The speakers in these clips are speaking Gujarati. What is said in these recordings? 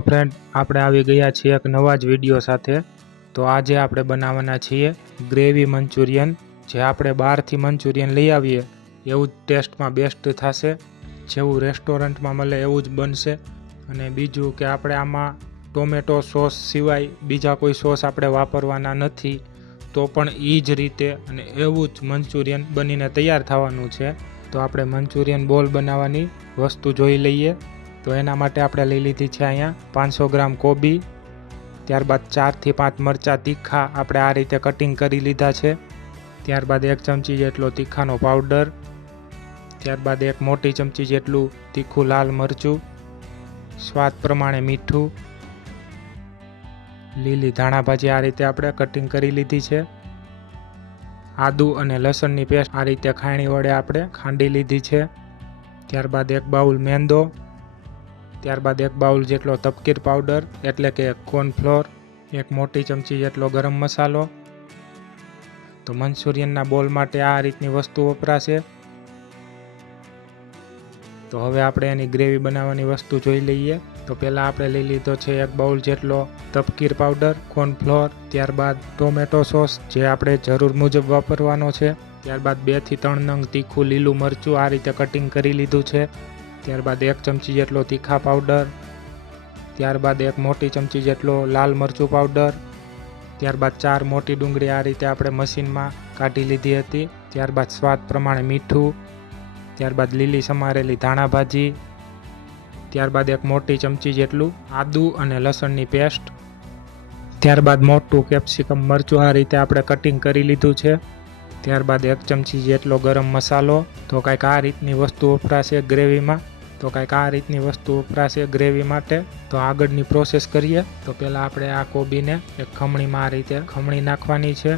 હેલો ફ્રેન્ડ, આપણે આવી ગયા છીએ એક નવા જ વિડીયો સાથે। તો આજે આપણે બનાવવાના છીએ ગ્રેવી મંચુરિયન। જે આપણે બહારથી મંચુરિયન લઈ આવીએ એવું જ ટેસ્ટમાં બેસ્ટ થશે, જેવું રેસ્ટોરન્ટમાં મળે એવું જ બનશે। અને બીજું કે આપણે આમાં ટોમેટો સોસ સિવાય બીજા કોઈ સોસ આપણે વાપરવાના નથી, તો પણ એ જ રીતે અને એવું જ મંચુરિયન બનીને તૈયાર થવાનું છે। તો આપણે મંચુરિયન બોલ બનાવવાની વસ્તુ જોઈ લઈએ। તો એના માટે આપણે લઈ લીધી છે અહીંયા 500 ગ્રામ કોબી, ત્યારબાદ 4 થી 5 મરચાં તીખા આપણે આ રીતે કટિંગ કરી લીધા છે। ત્યારબાદ 1 ચમચી જેટલો તીખાનો પાવડર, ત્યારબાદ 1 મોટી ચમચી જેટલું તીખું લાલ મરચું, સ્વાદ પ્રમાણે મીઠું, લીલી ધાણા ભાજી આ રીતે આપણે કટિંગ કરી લીધી છે। આદુ અને લસણની પેસ્ટ આ રીતે ખાયણી વડે આપણે ખાંડી લીધી છે। ત્યારબાદ 1 બાઉલ મેંદો, ત્યારબાદ 1 બાઉલ જેટલો તપકીર પાવડર એટલે કે કોર્નફ્લોર, 1 મોટી ચમચી જેટલો ગરમ મસાલો। તો મંચુરિયનના બોલ માટે આ રીતની વસ્તુ વપરાશે। તો હવે આપણે એની ગ્રેવી બનાવવાની વસ્તુ જોઈ લઈએ। તો પહેલાં આપણે લઈ લીધો છે 1 બાઉલ જેટલો તપકીર પાવડર, કોર્નફ્લોર, ત્યારબાદ ટોમેટો સોસ જે આપણે જરૂર મુજબ વાપરવાનો છે। ત્યારબાદ 2 થી 3 નંગ તીખું લીલું મરચું આ રીતે કટિંગ કરી લીધું છે। ત્યારબાદ 1 ચમચી જેટલો તીખા પાવડર, ત્યારબાદ 1 મોટી ચમચી જેટલો લાલ મરચું પાવડર, ત્યારબાદ 4 મોટી ડુંગળી આ રીતે આપણે મશીનમાં કાઢી લીધી હતી। ત્યારબાદ સ્વાદ પ્રમાણે મીઠું, ત્યારબાદ લીલી સમારેલી ધાણા ભાજી, ત્યારબાદ 1 મોટી ચમચી જેટલું આદુ અને લસણની પેસ્ટ, ત્યારબાદ મોટું કેપ્સિકમ મરચું આ રીતે આપણે કટિંગ કરી લીધું છે। ત્યારબાદ 1 ચમચી જેટલો ગરમ મસાલો। તો કંઈક આ રીતની વસ્તુ વપરાશે ગ્રેવીમાં। ગ્રેવી માટે। તો આગળની પ્રોસેસ કરીએ। તો પહેલાં આપણે આ કોબીને એક ખમણીમાં આ રીતે ખમણી નાખવાની છે।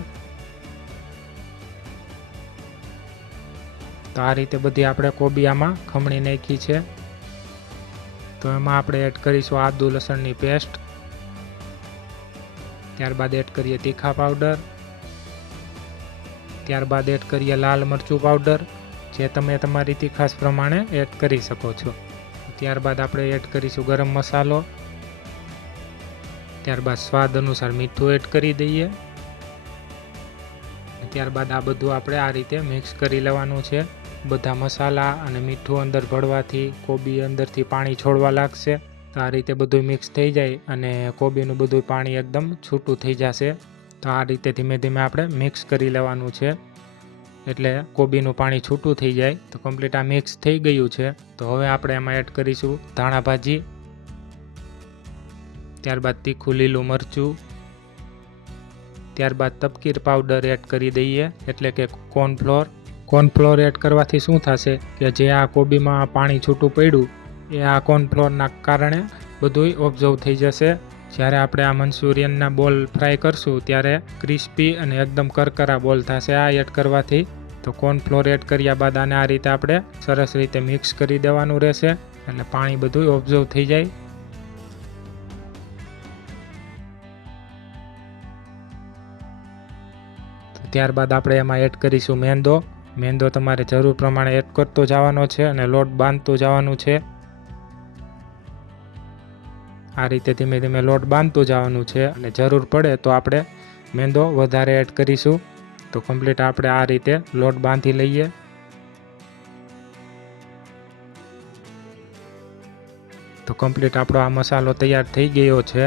તો આ રીતે બધી આપણે કોબી આમાં ખમણી નાખી છે। તો એમાં આપણે એડ કરીશું આદુ લસણની પેસ્ટ, ત્યારબાદ એડ કરીએ તીખા પાવડર, ત્યારબાદ એડ કરીએ લાલ મરચું પાવડર જે તમે તમારી તીખાશ પ્રમાણે એડ કરી શકો છો। ત્યારબાદ આપણે એડ કરીશું ગરમ મસાલો, ત્યારબાદ સ્વાદ અનુસાર મીઠું એડ કરી દઈએ। ત્યારબાદ આ બધું આપણે આ રીતે મિક્સ કરી લેવાનું છે। બધા મસાલા અને મીઠું અંદર ભળવાથી કોબી અંદરથી પાણી છોડવા લાગશે। તો આ રીતે બધું મિક્સ થઈ જાય અને કોબીનું બધું પાણી એકદમ છૂટું થઈ જશે। તો આ રીતે ધીમે ધીમે આપણે મિક્સ કરી લેવાનું છે, એટલે કોબીનું પાણી છૂટું થઈ જાય। તો કમ્પ્લીટ આ મિક્સ થઈ ગયું છે। તો હવે આપણે એમાં એડ કરીશું ધાણા ભાજી, ત્યારબાદ તીખું લીલું મરચું, ત્યારબાદ તપકીર પાવડર એડ કરી દઈએ એટલે કે કોર્નફ્લોર એડ કરવાથી શું થશે કે જે આ કોબીમાં પાણી છૂટું પડ્યું એ આ કોર્નફ્લોરના કારણે બધુંય ઓબ્ઝર્વ થઈ જશે। જ્યારે આપણે આ મંચુરિયનના બોલ ફ્રાય કરશું ત્યારે ક્રિસ્પી અને એકદમ કરકરા બોલ થશે આ એડ કરવાથી। તો કોર્નફ્લોર એડ કર્યા બાદ આને આ રીતે આપણે સરસ રીતે મિક્સ કરી દેવાનું રહેશે એટલે પાણી બધું ઓબ્ઝર્વ થઈ જાય। ત્યારબાદ આપણે એમાં એડ કરીશું મેંદો તમારે જરૂર પ્રમાણે એડ કરતો જવાનો છે અને લોટ બાંધતું જવાનું છે। આ રીતે ધીમે ધીમે લોટ બાંધતું જવાનું છે અને જરૂર પડે તો આપણે મેંદો વધારે એડ કરીશું। તો કમ્પ્લીટ આપણે આ રીતે લોટ બાંધી લઈએ। તો કમ્પ્લીટ આપણો આ મસાલો તૈયાર થઈ ગયો છે।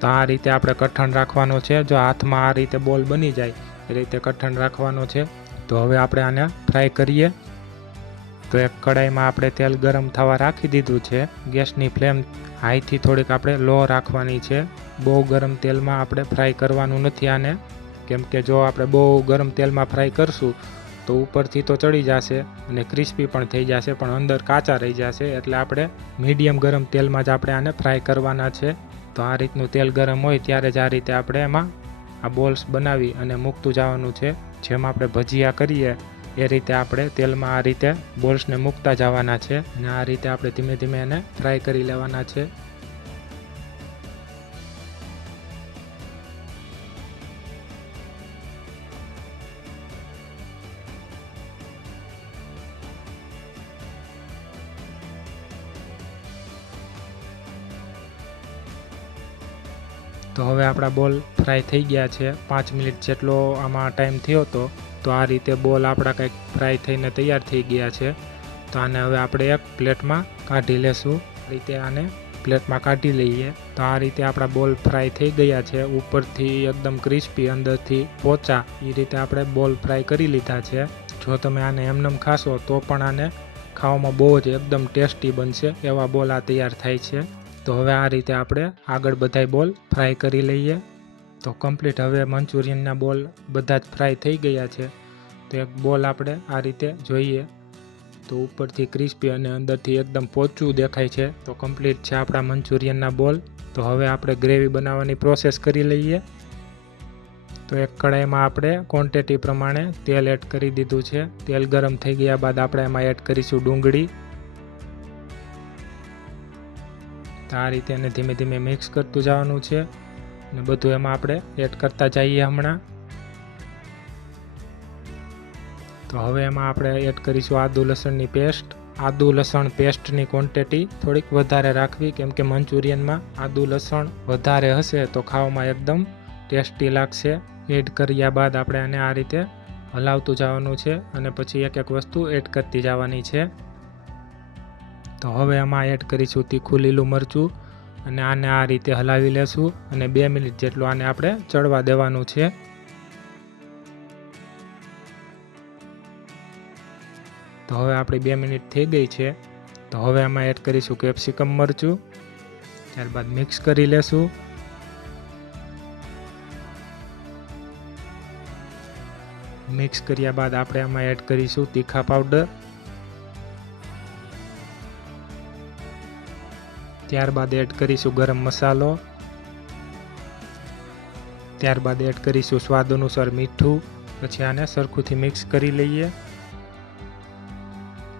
તો આ રીતે આપણે કઠણ રાખવાનો છે, જો હાથમાં આ રીતે બોલ બની જાય એ રીતે કઠણ રાખવાનો છે। તો હવે આપણે આને ફ્રાય કરીએ। તો એક કડાઈમાં આપણે તેલ ગરમ થવા રાખી દીધું છે। ગેસની ફ્લેમ હાઈથી થોડીક આપણે લો રાખવાની છે। બહુ ગરમ તેલમાં આપણે ફ્રાય કરવાનું નથી આને, કેમ કે જો આપણે બહુ ગરમ તેલમાં ફ્રાય કરશું તો ઉપરથી તો ચડી જશે અને ક્રિસ્પી પણ થઈ જશે પણ અંદર કાચા રહી જશે। એટલે આપણે મીડિયમ ગરમ તેલમાં જ આપણે આને ફ્રાય કરવાના છે। તો આ રીતનું તેલ ગરમ હોય ત્યારે જ આ રીતે આપણે એમાં આ બોલ્સ બનાવી અને મૂકતું જવાનું છે। જેમ આપણે ભજીયા કરીએ એ રીતે આપણે તેલમાં આ રીતે બોલ્સને મૂકતા જવાના છે અને આ રીતે આપણે ધીમે ધીમે એને ફ્રાય કરી લેવાના છે। તો હવે આપણા બોલ ફ્રાય થઈ ગયા છે. 5 મિનિટ જેટલો આમાં ટાઈમ થયો હતો. તો આ રીતે બોલ આપણા કંઈક ફ્રાય થઈને તૈયાર થઈ ગયા છે. તો આને હવે આપણે એક પ્લેટમાં કાઢી લેશું. આ રીતે આને પ્લેટમાં કાઢી લઈએ. તો આ રીતે આપણા બોલ ફ્રાય થઈ ગયા છે. ઉપરથી એકદમ ક્રિસ્પી, અંદરથી પોચા, એ રીતે આપણે બોલ ફ્રાય કરી લીધા છે. જો તમે આને એમનેમ ખાશો તો પણ આને ખાવામાં બહુ જ એકદમ ટેસ્ટી બનશે. એવા બોલ આ તૈયાર થાય છે. તો હવે આ રીતે આપણે આગળ બધાય બોલ ફ્રાય કરી લઈએ. તો કમ્પ્લીટ હવે મંચુરિયનના બોલ બધા જ ફ્રાય થઈ ગયા છે. તો એક બોલ આપણે આ રીતે જોઈએ તો ઉપરથી ક્રિસ્પી અને અંદરથી એકદમ પોચું દેખાય છે. તો કમ્પ્લીટ છે આપણા મંચુરિયનના બોલ. તો હવે આપણે ગ્રેવી બનાવવાની પ્રોસેસ કરી લઈએ. તો એક કઢાઈમાં આપણે ક્વોન્ટિટી પ્રમાણે તેલ એડ કરી દીધું છે. તેલ ગરમ થઈ ગયા બાદ આપણે એમાં એડ કરીશું ડુંગળી. તો આ રીતે એને ધીમે ધીમે મિક્સ કરતું જવાનું છે અને બધું એમાં આપણે એડ કરતા જઈએ હમણાં. તો હવે એમાં આપણે એડ કરીશું આદુ લસણની પેસ્ટ. આદુ લસણ પેસ્ટની ક્વોન્ટિટી થોડીક વધારે રાખવી, કેમ કે મંચુરિયનમાં આદુ લસણ વધારે હશે તો ખાવામાં એકદમ ટેસ્ટી લાગશે. એડ કર્યા બાદ આપણે આને આ રીતે હલાવતું જવાનું છે અને પછી એક એક વસ્તુ એડ કરતી જવાની છે. તો હવે એમાં એડ કરીશું તીખું લીલું મરચું અને આને આ રીતે હલાવી લેશું અને 2 મિનિટ જેટલું આને આપણે ચડવા દેવાનું છે. તો હવે આપણી 2 મિનિટ થઈ ગઈ છે. તો હવે એમાં એડ કરીશું કેપ્સિકમ મરચું. ત્યારબાદ મિક્સ કરી લેશું. મિક્સ કર્યા બાદ આપણે એમાં એડ કરીશું તીખા પાવડર. ત્યારબાદ એડ કરીશું ગરમ મસાલો. ત્યારબાદ એડ કરીશું સ્વાદ અનુસાર મીઠું. પછી આને સરખુંથી મિક્સ કરી લઈએ.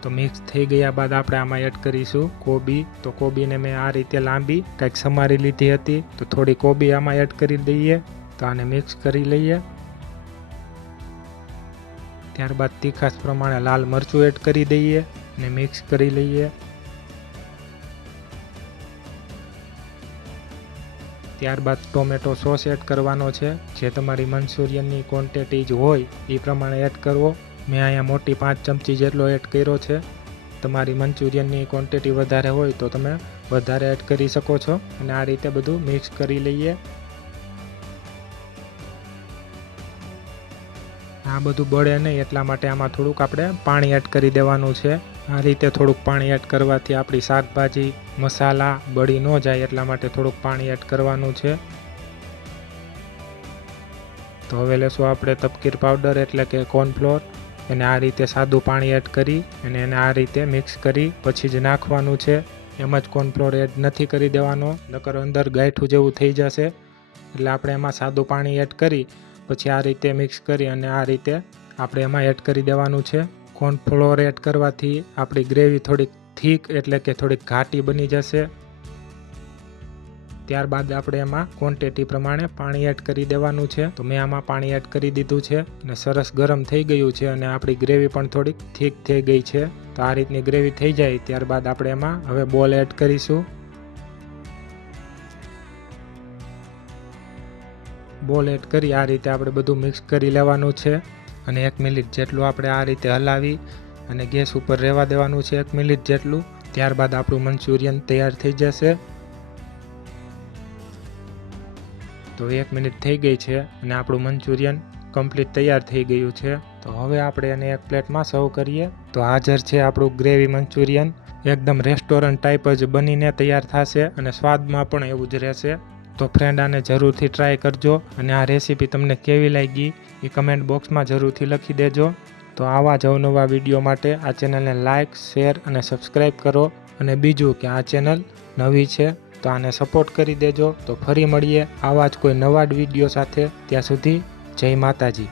તો મિક્સ થઈ ગયા બાદ આપણે આમાં એડ કરીશું કોબી. તો કોબીને મેં આ રીતે લાંબી કંઈક સમારી લીધી હતી. તો થોડી કોબી આમાં એડ કરી દઈએ. તો આને મિક્સ કરી લઈએ. ત્યારબાદ તીખાશ પ્રમાણે લાલ મરચું એડ કરી દઈએ અને મિક્સ કરી લઈએ. ત્યારબાદ ટોમેટો સોસ એડ કરવાનો છે. જે તમારી મંચુરિયનની ક્વોન્ટિટી જ હોય એ પ્રમાણે એડ કરવો. મેં અહીંયા મોટી 5 ચમચી જેટલો એડ કર્યો છે. તમારી મંચુરિયનની ક્વોન્ટિટી વધારે હોય તો તમે વધારે એડ કરી શકો છો. અને આ રીતે બધું મિક્સ કરી લઈએ. આ બધું બળે નહીં એટલા માટે આમાં થોડુંક આપણે પાણી એડ કરી દેવાનું છે. આ રીતે થોડુંક પાણી એડ કરવાથી આપણી શાકભાજી મસાલા બળી ન જાય એટલા માટે થોડુંક પાણી એડ કરવાનું છે. તો હવે લેશું આપણે તપકીર પાવડર એટલે કે કોર્નફ્લોર. એને આ રીતે સાદું પાણી એડ કરી અને એને આ રીતે મિક્સ કરી પછી જ નાખવાનું છે. એમ જ કોર્નફ્લોર એડ નથી કરી દેવાનો, નકર અંદર ગાંઠું જેવું થઈ જશે. એટલે આપણે એમાં સાદું પાણી એડ કરી પછી આ રીતે મિક્સ કરી અને આ રીતે આપણે એમાં એડ કરી દેવાનું છે. કોર્નફ્લોર એડ કરવાથી આપણી ગ્રેવી થોડીક થીક એટલે કે થોડીક ઘાટી બની જશે. ત્યારબાદ આપણે એમાં ક્વોન્ટિટી પ્રમાણે પાણી એડ કરી દેવાનું છે. તો મેં આમાં પાણી એડ કરી દીધું છે અને સરસ ગરમ થઈ ગયું છે અને આપણી ગ્રેવી પણ થોડીક થીક થઈ ગઈ છે. તો આ રીતની ગ્રેવી થઈ જાય ત્યારબાદ આપણે એમાં હવે બોલ એડ કરીશું. બોલ એડ કરી આ રીતે આપણે બધું મિક્સ કરી લેવાનું છે અને 1 મિનિટ જેટલું આપણે આ રીતે હલાવી અને ગેસ ઉપર રહેવા દેવાનું છે 1 મિનિટ જેટલું. ત્યારબાદ આપણું મંચુરિયન તૈયાર થઈ જશે. તો 1 મિનિટ થઈ ગઈ છે અને આપણું મંચુરિયન કમ્પ્લીટ તૈયાર થઈ ગયું છે. તો હવે આપણે એને એક પ્લેટમાં સર્વ કરીએ. તો હાજર છે આપણું ગ્રેવી મંચુરિયન. એકદમ રેસ્ટોરન્ટ ટાઈપ જ બનીને તૈયાર થશે અને સ્વાદમાં પણ એવું જ રહેશે. તો ફ્રેન્ડ આને જરૂરથી ટ્રાય કરજો અને આ રેસીપી તમને કેવી લાગી એ કમેન્ટ બોક્સમાં જરૂરથી લખી દેજો. તો આવા જ અવનવા વિડીયો માટે આ ચેનલને લાઇક, શેર અને સબસ્ક્રાઈબ કરો. અને બીજું કે આ ચેનલ નવી છે તો આને સપોર્ટ કરી દેજો. તો ફરી મળીએ આવા જ કોઈ નવા વિડીયો સાથે. ત્યાં સુધી જય માતાજી.